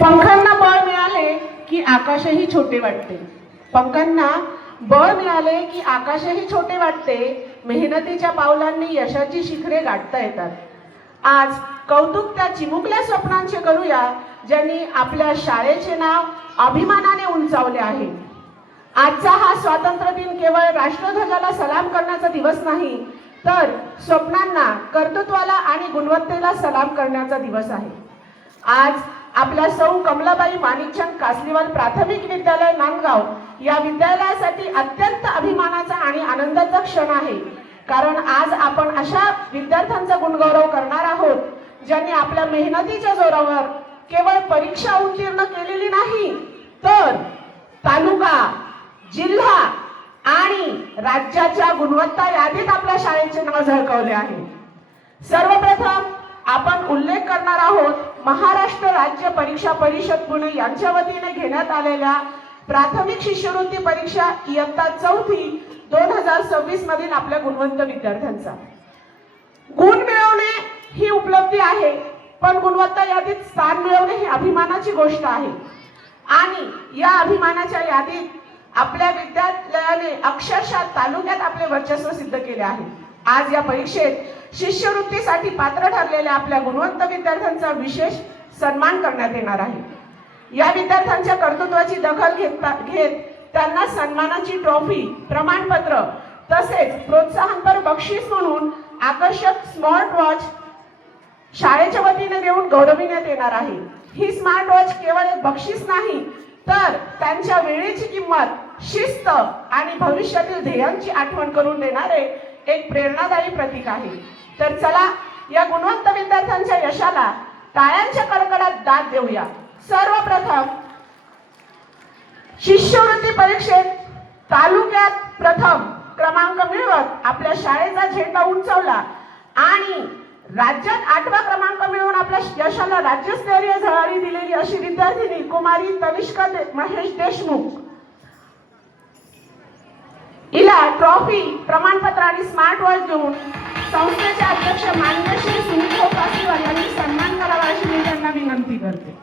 पंखांना बळ मिळाले की आकाशही छोटे वाटते. पंखांना बळ मिळाले की आकाशही छोटे वाटते. मेहनतीच्या पावलांनी यशाची शिखरे गाठता येतात. आज कौतुक त्या चिमुकल्या स्वप्नांचे करूया ज्यांनी आपल्या शाळेचे नाव अभिमानाने उंचावले आहे. आजचा हा स्वातंत्र्य दिन केवळ राष्ट्रध्वजाला सलाम करण्याचा दिवस नाही, तर स्वप्नांना, कर्तृत्वाला आणि गुणवत्तेला सलाम करण्याचा दिवस आहे. आज आपल्या सौ कमलाबाई माणिकचंद कासलीवाल प्राथमिक विद्यालय नांदगाव या विद्यालयासाठी अत्यंत अभिमानाचा आणि आनंदाचा क्षण आहे. कारण आज आपण अशा विद्यार्थ्यांचा गुणगौरव करणार आहोत ज्यांनी आपल्या मेहनतीच्या जोरावर केवळ परीक्षा उत्तीर्ण केलेली नाही, तर तालुका, जिल्हा आणि राज्याच्या गुणवत्ता यादीत आपल्या शाळेचे नाव झळकावले आहे. सर्वप्रथम आपण उल्लेख करणार आहोत महाराष्ट्र राज्य परीक्षा परिषद पुणे यांच्या वतीने घेण्यात आलेल्या प्राथमिक शिष्यवृत्ती परीक्षा इयत्ता 4थी 2026 मधील आपल्या गुणवंत विद्यार्थ्यांचा. गुण मिळवणे ही उपलब्धी आहे, पण गुणवत्ता यादीत स्थान मिळवणे ही अभिमानाची गोष्ट आहे. आणि या अभिमानाच्या यादीत आपल्या विद्यालयाने अक्षरशः तालुक्यात आपले वर्चस्व सिद्ध केले आहे. आज या परीक्षेत शिष्यवृत्तीसाठी पात्र ठरलेल्या आपल्या गुणवंत विद्यार्थ्यांचा विशेष सन्मान करण्यात येणार आहे. या विद्यार्थ्यांच्या कर्तृत्वाची दखल घेत त्यांना सन्मानाची ट्रॉफी, प्रमाणपत्र तसेच प्रोत्साहनपर बक्षीस म्हणून आकर्षक स्मार्ट वॉच शाळेच्या वतीने देऊन गौरविण्यात येणार आहे. ही स्मार्ट वॉच केवळ एक बक्षीस नाही, तर त्यांच्या वेळेची किंमत, शिस्त आणि भविष्यातील ध्येयांची आठवण करून देणारे एक प्रेरणादायी प्रतीक आहे. तर चला या गुणवंत विद्यार्थ्यांच्या यशाला टाळ्यांच्या कडकडात दाद देऊया. सर्वप्रथम शिष्यवृत्ती परीक्षेत तालुक्यात प्रथम क्रमांक मिळवत आपल्या शाळेचा झेंडा उंचावला आणि राज्यात 8वा क्रमांक मिळवून आपल्या यशाला राज्यस्तरीय झळाळी दिलेली अशी विद्यार्थिनी कुमारी तनिष्का महेश देशमुख हिला ट्रॉफी, प्रमाणपत्र आणि स्मार्ट वॉच देऊन संस्थेचे अध्यक्ष माननीय श्री सुनील कासलीवाल यांनी सन्मान करावा अशी मी त्यांना विनंती करते.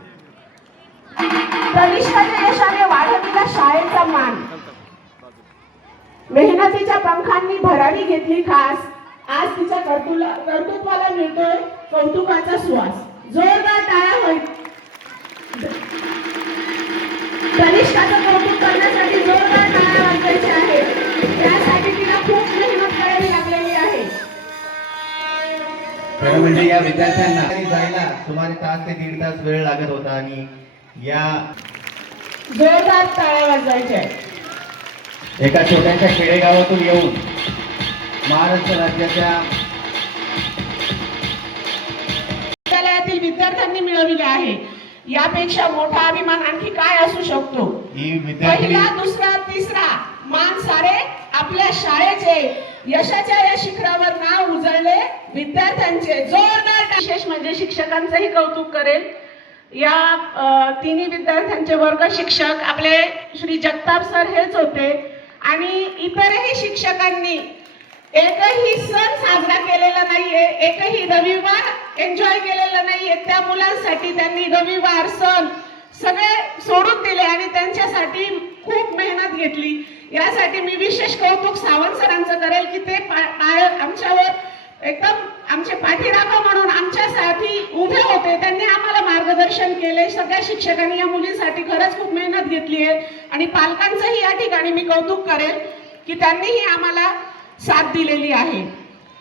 तनिष्काच्या यशाने वाढवलेला शाळेचा मान, मेहनतीच्या पंखांनी भरारी घेतली खास. आज तिच्या कर्तृत्वाला मिळतोय कौतुकाचा सुवास. जोरदार टाळ्या होईल. तनिष्काचं कौतुक करण्यासाठी जोरदार टाळ्या वाजवायच्या आहेत. त्यासाठी तिला खूप मेहनत करावी लागलेली आहे. खरं म्हणजे या विद्यार्थ्यांना जायला सुमारे 1 ते 1.5 तास वेळ लागत होता आणि या जोरदार टाळ्या वाजवायच्या आहेत. एका छोट्याशा खेडेगावातून येऊन महाराष्ट्र राज्याच्या विद्यालयातील विद्यार्थ्यांनी मिळविले आहे. यापेक्षा मोठा अभिमान आणखी काय असू शकतो. पहिला, दुसरा, तिसरा मान सारे आपल्या शाळेचे. यशाच्या या शिखरावर नाव उजळले विद्यार्थ्यांचे. जोरदार. विशेष म्हणजे शिक्षकांचंही कौतुक करेल. या तिन्ही विद्यार्थ्यांचे वर्ग शिक्षक आपले श्री जगताप सर हेच होते आणि इतरही शिक्षकांनी एकही सण साजरा केलेला नाहीये, एकही रविवार एन्जॉय केलेला नाहीये. त्या मुलांसाठी त्यांनी रविवार, सण सगळे सोडून दिले आणि त्यांच्यासाठी खूप मेहनत घेतली. यासाठी मी विशेष कौतुक सावंत सरांचं करेल की ते आमच्यावर एकदम आमचे पाठीराखा म्हणून आमच्यासाठी उभे होते. त्यांनी आम्हाला मार्गदर्शन केले. सगळ्या शिक्षकांनी या मुलींसाठी खरंच खूप मेहनत घेतली आहे आणि पालकांचंही या ठिकाणी मी कौतुक करेल की त्यांनीही आम्हाला साथ दिलेली आहे.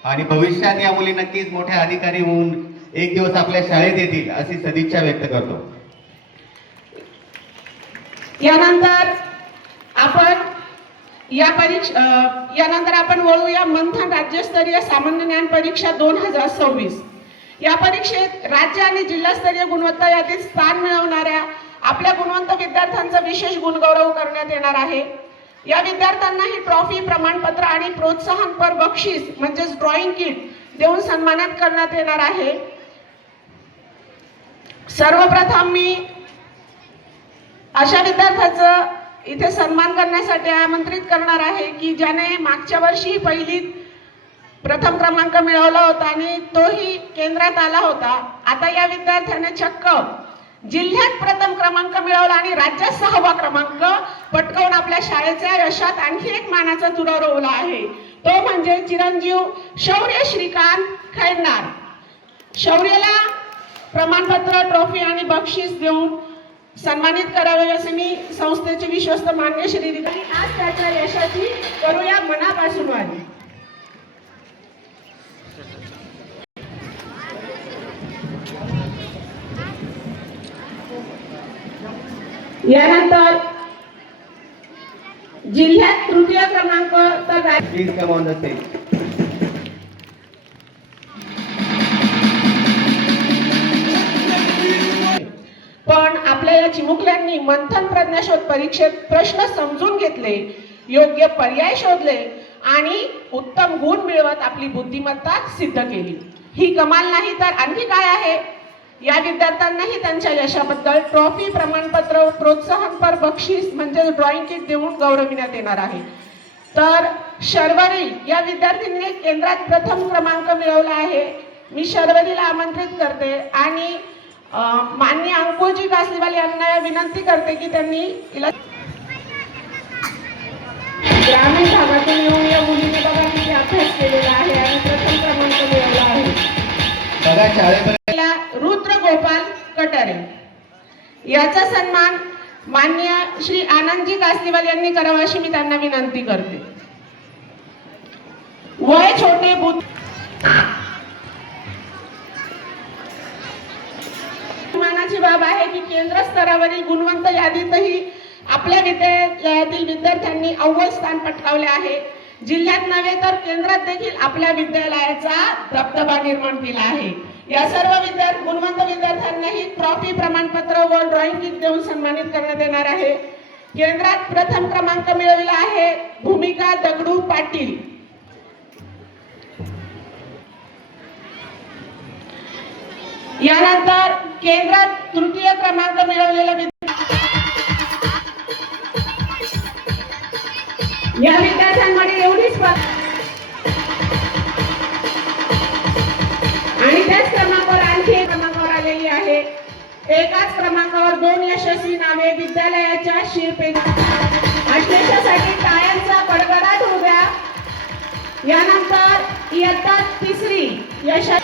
आणि भविष्यात या मुली नक्कीच मोठ्या अधिकारी होऊन एक दिवस आपल्या शाळेत येतील अशी सदिच्छा व्यक्त करतो. यानंतर आपण वळूया मंथन राज्यस्तरीय सामान्य ज्ञान परीक्षा 2026. या परीक्षेत राज्य आणि जिल्हास्तरीय गुणवत्ता यादीत स्थान मिळवणाऱ्या आपल्या गुणवंत विद्यार्थ्यांचा विशेष गुणगौरव करण्यात येणार आहे. या विद्यार्थ्यांना ही ट्रॉफी, प्रमाणपत्र आणि प्रोत्साहनपर बक्षीस म्हणजेच ड्रॉइंग किट देऊन सन्मानित करण्यात येणार आहे. सर्वप्रथम मी अशा विद्यार्थ्याचं इथे सन्मान करण्यासाठी आमंत्रित करणार आहे की ज्याने मागच्या वर्षी पहिलीत प्रथम क्रमांक मिळवला होता आणि तोही केंद्रात आला होता. आता या विद्यार्थ्याने चक्क जिल्ह्यात प्रथम क्रमांक मिळवला आणि राज्यात 6वा क्रमांक पटकावून आपल्या शाळेच्या यशात आणखी एक मानाचा तुरा रोवला आहे, तो म्हणजे चिरंजीव शौर्य श्रीकांत खैरनार. शौर्याला प्रमाणपत्र, ट्रॉफी आणि बक्षीस देऊन सन्मानित करावे असे मी संस्थेचे विश्वस्त मान्य श्री आणि आज त्याच्या यशाची करूया मनापासून वाढ. यानंतर जिल्ह्यात तृतीय क्रमांक तर please come on the stage. पण आपल्या या चिमुकल्यांनी मंथन प्रज्ञाशोध परीक्षेत प्रश्न समजून घेतले, योग्य पर्याय शोधले आणि उत्तम गुण मिळवत आपली बुद्धिमत्ता सिद्ध केली. ही कमाल नाही तर आणखी काय आहे. या विद्यार्थ्यांनाही त्यांच्या यशाबद्दल ट्रॉफी, प्रमाणपत्र, प्रोत्साहनपर बक्षीस म्हणजे ड्रॉइंग किट देऊन गौरविण्यात येणार आहे. तर शर्वरी या विद्यार्थिनीने केंद्रात प्रथम क्रमांक मिळवला आहे. मी शर्वरीला आमंत्रित करते आणि माननीय अंकुजी कासलीवाल यांना विनंती करते की त्यांनी ग्रामीण भागातून येऊन या मुलीने बघा किती अभ्यास केलेला आहे आणि प्रथम क्रमांक मिळवला आहे. बघा शाळेपर्यंत रुद्र गोपाल कटारे याचा सन्मान माननीय श्री आनंदजी कासलीवाल यांनी करावा अशी मी त्यांना विनंती करते. वय छोटे मानाची बाब आहे की केंद्र स्तरावरील गुणवंत यादीतही आपल्या विद्यालयातील विद्यार्थ्यांनी अव्वल स्थान पटकावले आहे. जिल्ह्यात नव्हे तर केंद्रात देखील आपल्या विद्यालयाचा दबदबा निर्माण केला आहे. या सर्व गुणवंत विद्यार्थ्यांनाही ट्रॉफी, प्रमाणपत्र व ड्रॉइंग किट देऊन सन्मानित करण्यात येणार आहे. केंद्रात प्रथम क्रमांक मिळवला आहे भूमिका दगडू पाटील. यानंतर केंद्रात तृतीय क्रमांक मिळवलेला या विद्यार्थ्यांमध्ये एवढीच आणि त्याच क्रमांकावर आणखी एक क्रमांकावर आलेली आहे. एकाच क्रमांकावर 2 यशस्वी नावे विद्यालयाच्या शिरपेच अश्लेषासाठी टाळ्यांचा कडकडाट होऊ द्या. यानंतर इयत्ता 3री यशा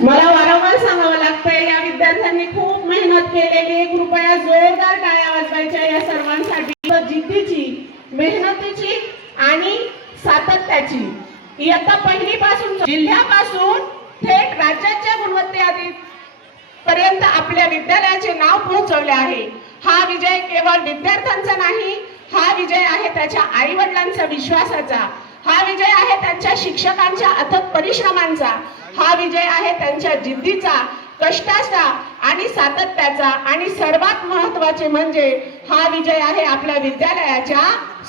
मला वारंवार सांगावं लागतंय, या विद्यार्थ्यांनी खूप मेहनत केलेली. कृपया जोरदार टाळ्या वाजवायच्या या सर्वांसाठी. जिद्दीची, मेहनतीची आणि सातत्याची. इयत्ता 1ली पासून जिल्ह्यापासून थेट राज्याच्या गुणवत्तेआधी पर्यंत आपल्या विद्यालयाचे नाव पोहोचवले आहे. हा विजय केवळ विद्यार्थ्यांचा नाही, हा विजय आहे त्याच्या आई वडिलांचा विश्वासाचा. हा विजय आहे त्यांच्या शिक्षकांच्या अथक परिश्रमांचा. हा विजय आहे त्यांच्या जिद्दीचा, कष्टाचा आणि सातत्याचा. आणि सर्वात महत्त्वाचे म्हणजे हा विजय आहे आपल्या विद्यालयाच्या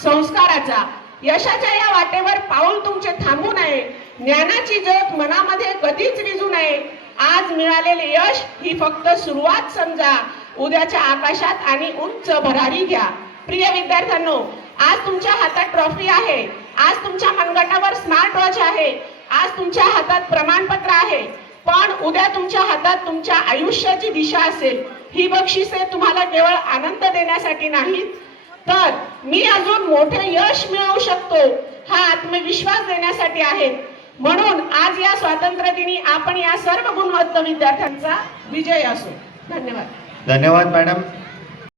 संस्काराचा. यशाच्या या वाटेवर पाऊल तुमचे थांबू नये. ज्ञानाची ज्योत मनामध्ये कधीच विझू नये. आज मिळालेले यश ही फक्त सुरुवात समजा. उद्याच्या आकाशात आणि उंच भरारी घ्या. प्रिय विद्यार्थ्यांनो, आज तुमच्या हातात ट्रॉफी आहे, आज तुमच्या मनगटावर स्मार्ट वॉच आहे, आज तुमच्या हातात प्रमाणपत्र आहे, पण उद्या तुमच्या हातात तुमच्या आयुष्याची दिशा असेल. ही बक्षिसे तुम्हाला केवळ आनंद देण्यासाठी नाहीत, तर मी अजून मोठे यश मिळवू शकतो हा आत्मविश्वास देण्यासाठी आहेत. म्हणून आज या स्वातंत्र्य दिनी आपण या सर्व गुणवंत विद्यार्थ्यांचा विजय असो. धन्यवाद. धन्यवाद मॅडम.